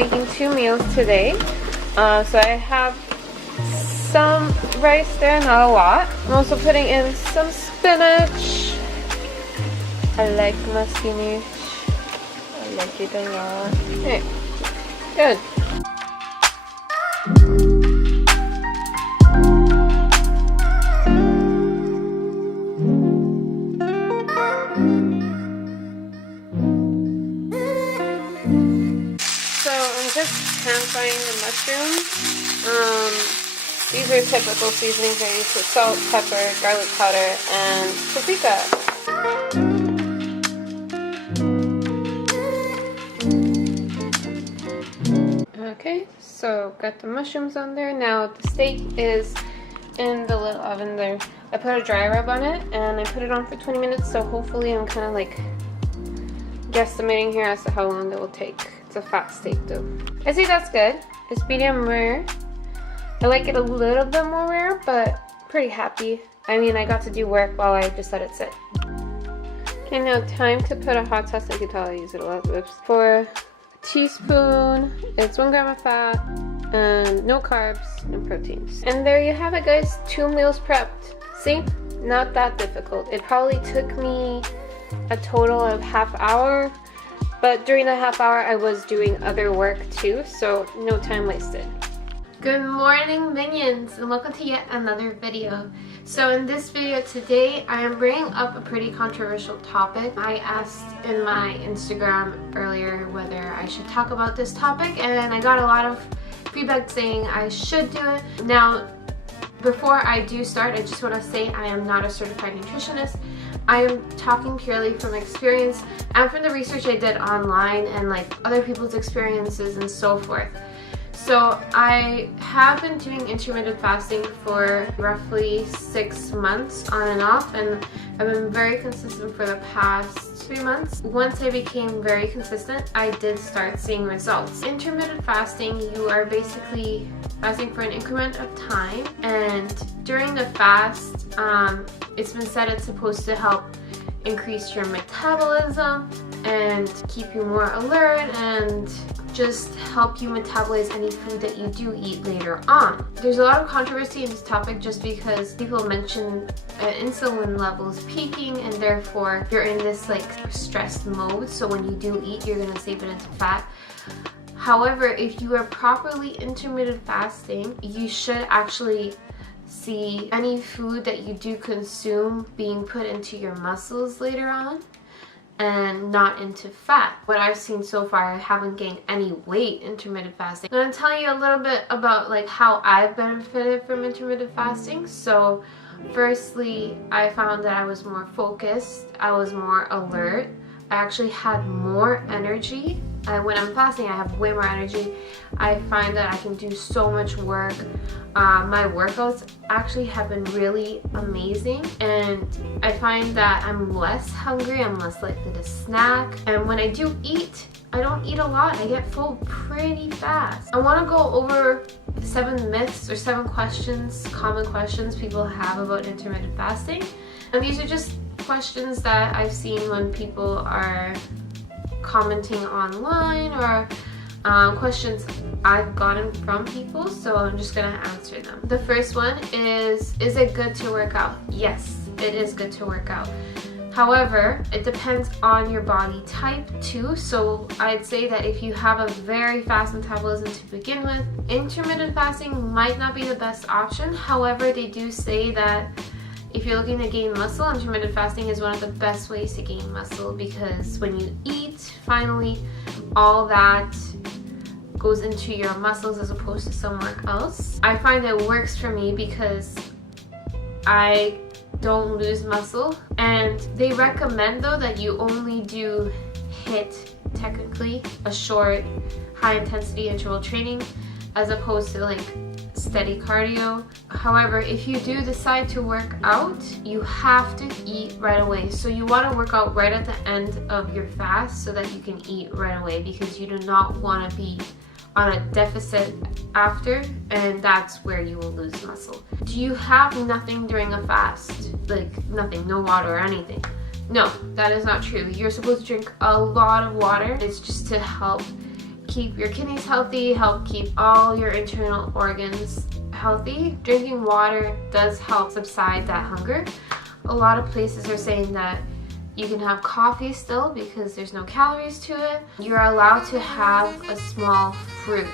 making 2 meals today. So I have some rice there, not a lot. I'm also putting in some spinach. I like my spinach. I like it a lot. Okay, good. Pan frying the mushrooms. These are typical seasonings I use: so salt, pepper, garlic powder, and paprika. Okay, so got the mushrooms on there. Now the steak is in the little oven there. I put a dry rub on it and I put it on for 20 minutes, so hopefully I'm kind of like guesstimating here as to how long it will take. It's a fat steak though. I say that's good. It's medium rare. I like it a little bit more rare, but pretty happy. I mean, I got to do work while I just let it sit. Okay, now time to put a hot sauce. I can tell I use it a lot. Oops. For a teaspoon, it's 1 gram of fat, and no carbs, no proteins. And there you have it, guys. 2 meals prepped. See? Not that difficult. It probably took me a total of half hour. But during the half hour, I was doing other work too, so no time wasted. Good morning, minions, and welcome to yet another video. So in this video today, I am bringing up a pretty controversial topic. I asked in my Instagram earlier whether I should talk about this topic, and I got a lot of feedback saying I should do it. Now, before I do start, I just want to say I am not a certified nutritionist. I am talking purely from experience and from the research I did online and like other people's experiences and so forth. So I have been doing intermittent fasting for roughly 6 months on and off, and I've been very consistent for the past 3 months. Once I became very consistent, I did start seeing results. Intermittent fasting, you are basically fasting for an increment of time, and during the fast, it's been said it's supposed to help increase your metabolism and keep you more alert and just help you metabolize any food that you do eat later on. There's a lot of controversy in this topic just because people mention insulin levels peaking, and therefore you're in this like stressed mode, so when you do eat, you're gonna save it into fat. However, if you are properly intermittent fasting, you should actually see any food that you do consume being put into your muscles later on and not into fat. What I've seen so far, I haven't gained any weight intermittent fasting. I'm gonna tell you a little bit about like how I've benefited from intermittent fasting. So firstly, I found that I was more focused, I was more alert, I actually had more energy. When I'm fasting, I have way more energy. I find that I can do so much work. My workouts actually have been really amazing, and I find that I'm less hungry, I'm less likely to snack, and when I do eat, I don't eat a lot. I get full pretty fast. I want to go over 7 myths or 7 questions, common questions people have about intermittent fasting, and these are just questions that I've seen when people are commenting online, or questions I've gotten from people, so I'm just gonna answer them. The first one is it good to work out? Yes, it is good to work out. However, it depends on your body type too, so I'd say that if you have a very fast metabolism to begin with, intermittent fasting might not be the best option. However, they do say that if you're looking to gain muscle, intermittent fasting is one of the best ways to gain muscle, because when you eat, finally, all that goes into your muscles as opposed to somewhere else. I find it works for me because I don't lose muscle, and they recommend though that you only do HIIT, technically a short, high intensity interval training, as opposed to like steady cardio. However, if you do decide to work out, you have to eat right away. So you want to work out right at the end of your fast so that you can eat right away, because you do not want to be on a deficit after, and that's where you will lose muscle. Do you have nothing during a fast? Like nothing, no water or anything? No, that is not true. You're supposed to drink a lot of water. It's just to help keep your kidneys healthy, help keep all your internal organs healthy. Drinking water does help subside that hunger. A lot of places are saying that you can have coffee still because there's no calories to it. You're allowed to have a small fruit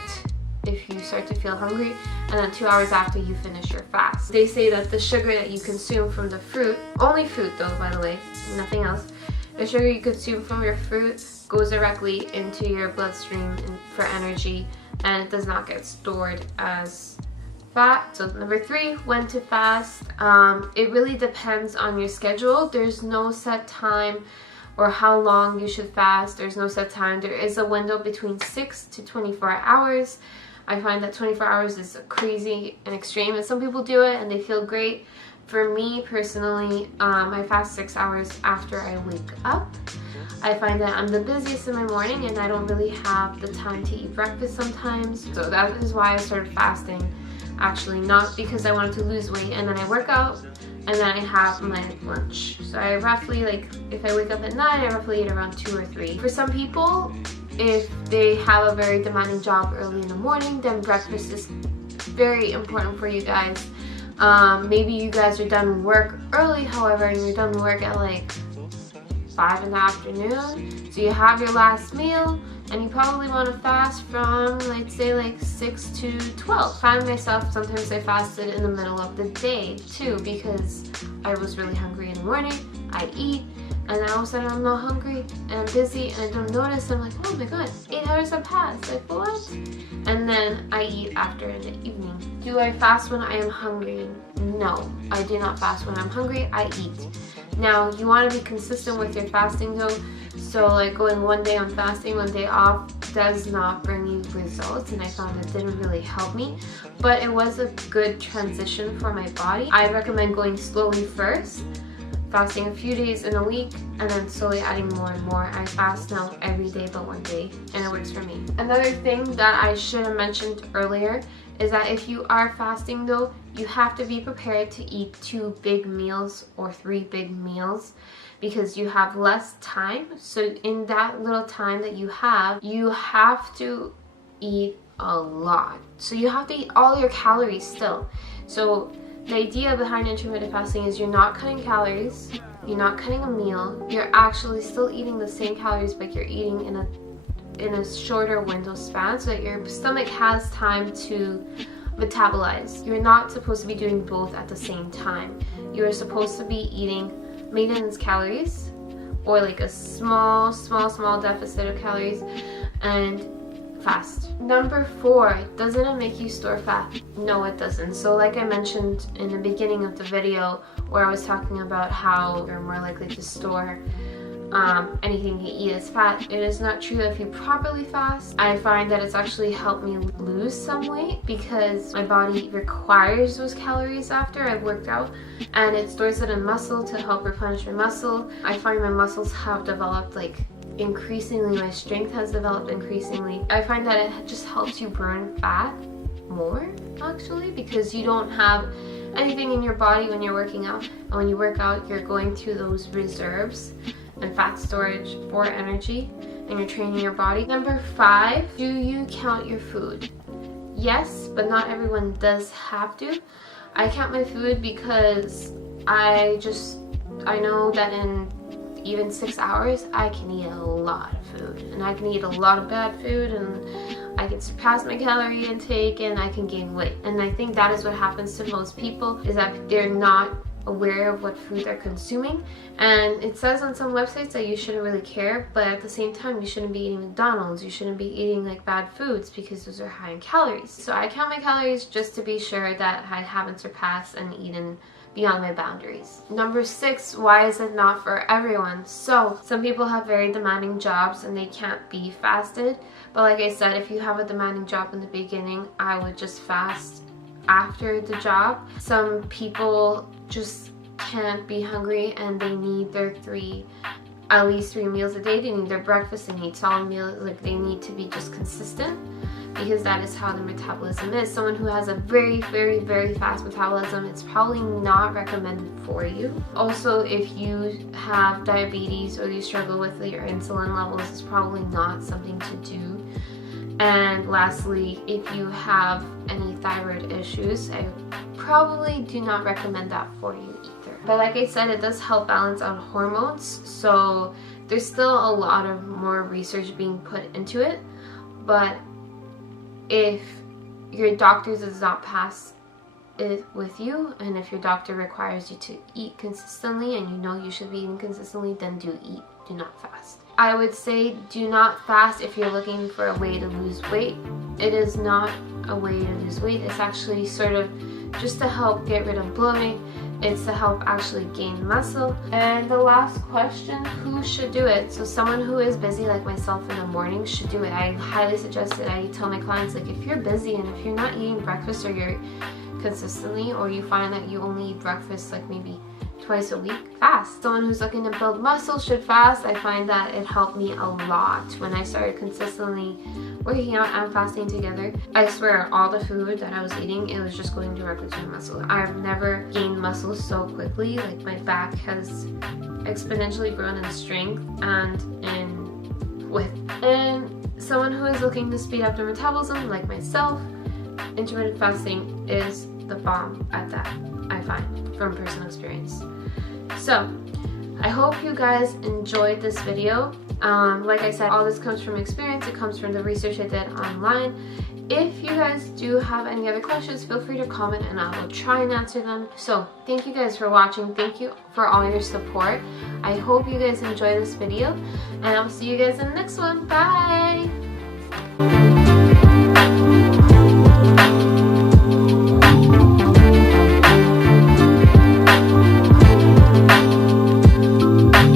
if you start to feel hungry, and then 2 hours after you finish your fast. They say that the sugar that you consume from the fruit, only fruit though, by the way, nothing else, the sugar you consume from your fruit goes directly into your bloodstream for energy, and it does not get stored as fat. So number 3, when to fast. It really depends on your schedule. There's no set time or how long you should fast. There's no set time. There is a window between 6 to 24 hours. I find that 24 hours is crazy and extreme, and some people do it and they feel great. For me personally, I fast 6 hours after I wake up. I find that I'm the busiest in my morning and I don't really have the time to eat breakfast sometimes. So that is why I started fasting. Actually, not because I wanted to lose weight, and then I work out and then I have my lunch. So I roughly, like, if I wake up at 9, I roughly eat around 2 or 3. For some people, if they have a very demanding job early in the morning, then breakfast is very important for you guys. Maybe you guys are done work early, however, and you're done work at like 5 in the afternoon. So you have your last meal, and you probably want to fast from, let's say, like 6 to 12. I find myself, sometimes I fasted in the middle of the day too, because I was really hungry in the morning. I eat, and then all of a sudden I'm not hungry and I'm busy and I don't notice. I'm like, oh my god, 8 hours have passed, like what? And then I eat after in the evening. Do I fast when I am hungry? No, I do not fast when I'm hungry. I eat. Now, you want to be consistent with your fasting though, so like going one day on fasting, one day off does not bring you results, and I found it didn't really help me, but it was a good transition for my body. I recommend going slowly first, fasting a few days in a week, and then slowly adding more and more. I fast now every day but one day, and it works for me. Another thing that I should have mentioned earlier is that if you are fasting though, you have to be prepared to eat 2 big meals or 3 big meals, because you have less time. So in that little time that you have to eat a lot. So you have to eat all your calories still. So the idea behind intermittent fasting is you're not cutting calories, you're not cutting a meal, you're actually still eating the same calories, but you're eating in a shorter window span so that your stomach has time to metabolize. You're not supposed to be doing both at the same time. You're supposed to be eating maintenance calories, or like a small deficit of calories, and fast. Number 4, doesn't it make you store fat? No, it doesn't. So like I mentioned in the beginning of the video, where I was talking about how you're more likely to store anything you eat as fat, it is not true if you properly fast. I find that it's actually helped me lose some weight because my body requires those calories after I've worked out, and it stores it in muscle to help replenish my muscle. I find my muscles have developed, like, increasingly, my strength has developed increasingly. I find that it just helps you burn fat more, actually, because you don't have anything in your body when you're working out, and when you work out, you're going through those reserves and fat storage for energy, and you're training your body. Number 5, do you count your food? Yes, but not everyone does have to. I count my food because I know that in even 6 hours I can eat a lot of food, and I can eat a lot of bad food, and I can surpass my calorie intake, and I can gain weight. And I think that is what happens to most people, is that they're not aware of what food they're consuming. And it says on some websites that you shouldn't really care, but at the same time you shouldn't be eating McDonald's, you shouldn't be eating like bad foods, because those are high in calories. So I count my calories just to be sure that I haven't surpassed and eaten beyond my boundaries. Number 6, why is it not for everyone? So some people have very demanding jobs and they can't be fasted, but like I said, if you have a demanding job in the beginning, I would just fast after the job. Some people just can't be hungry and they need their at least 3 meals a day. They need their breakfast, they need solid meals, like they need to be just consistent, because that is how the metabolism is. Someone who has a very fast metabolism, it's probably not recommended for you. Also, if you have diabetes or you struggle with your insulin levels, it's probably not something to do. And lastly, if you have any thyroid issues, I probably do not recommend that for you either. But like I said, it does help balance out hormones, so there's still a lot of more research being put into it. But if your doctor does not pass it with you, and if your doctor requires you to eat consistently and you know you should be eating consistently, then do eat, do not fast. I would say do not fast if you're looking for a way to lose weight. It is not a way to lose weight. It's actually sort of just to help get rid of bloating. It's to help actually gain muscle. And the last question, who should do it? So someone who is busy like myself in the morning should do it. I highly suggest it. I tell my clients, like, if you're busy and if you're not eating breakfast or you're consistently, or you find that you only eat breakfast like maybe twice a week, fast. Someone who's looking to build muscle should fast. I find that it helped me a lot when I started consistently working out and fasting together. I swear, all the food that I was eating, it was just going directly to my muscle. I've never gained muscle so quickly. Like, my back has exponentially grown in strength and in width. And someone who is looking to speed up their metabolism, like myself, intermittent fasting is the bomb at that, I find, from personal experience. So I hope you guys enjoyed this video. Like I said, all this comes from experience. It comes from the research I did online. If you guys do have any other questions, feel free to comment and I will try and answer them. So thank you guys for watching. Thank you for all your support. I hope you guys enjoy this video, and I'll see you guys in the next one. Bye!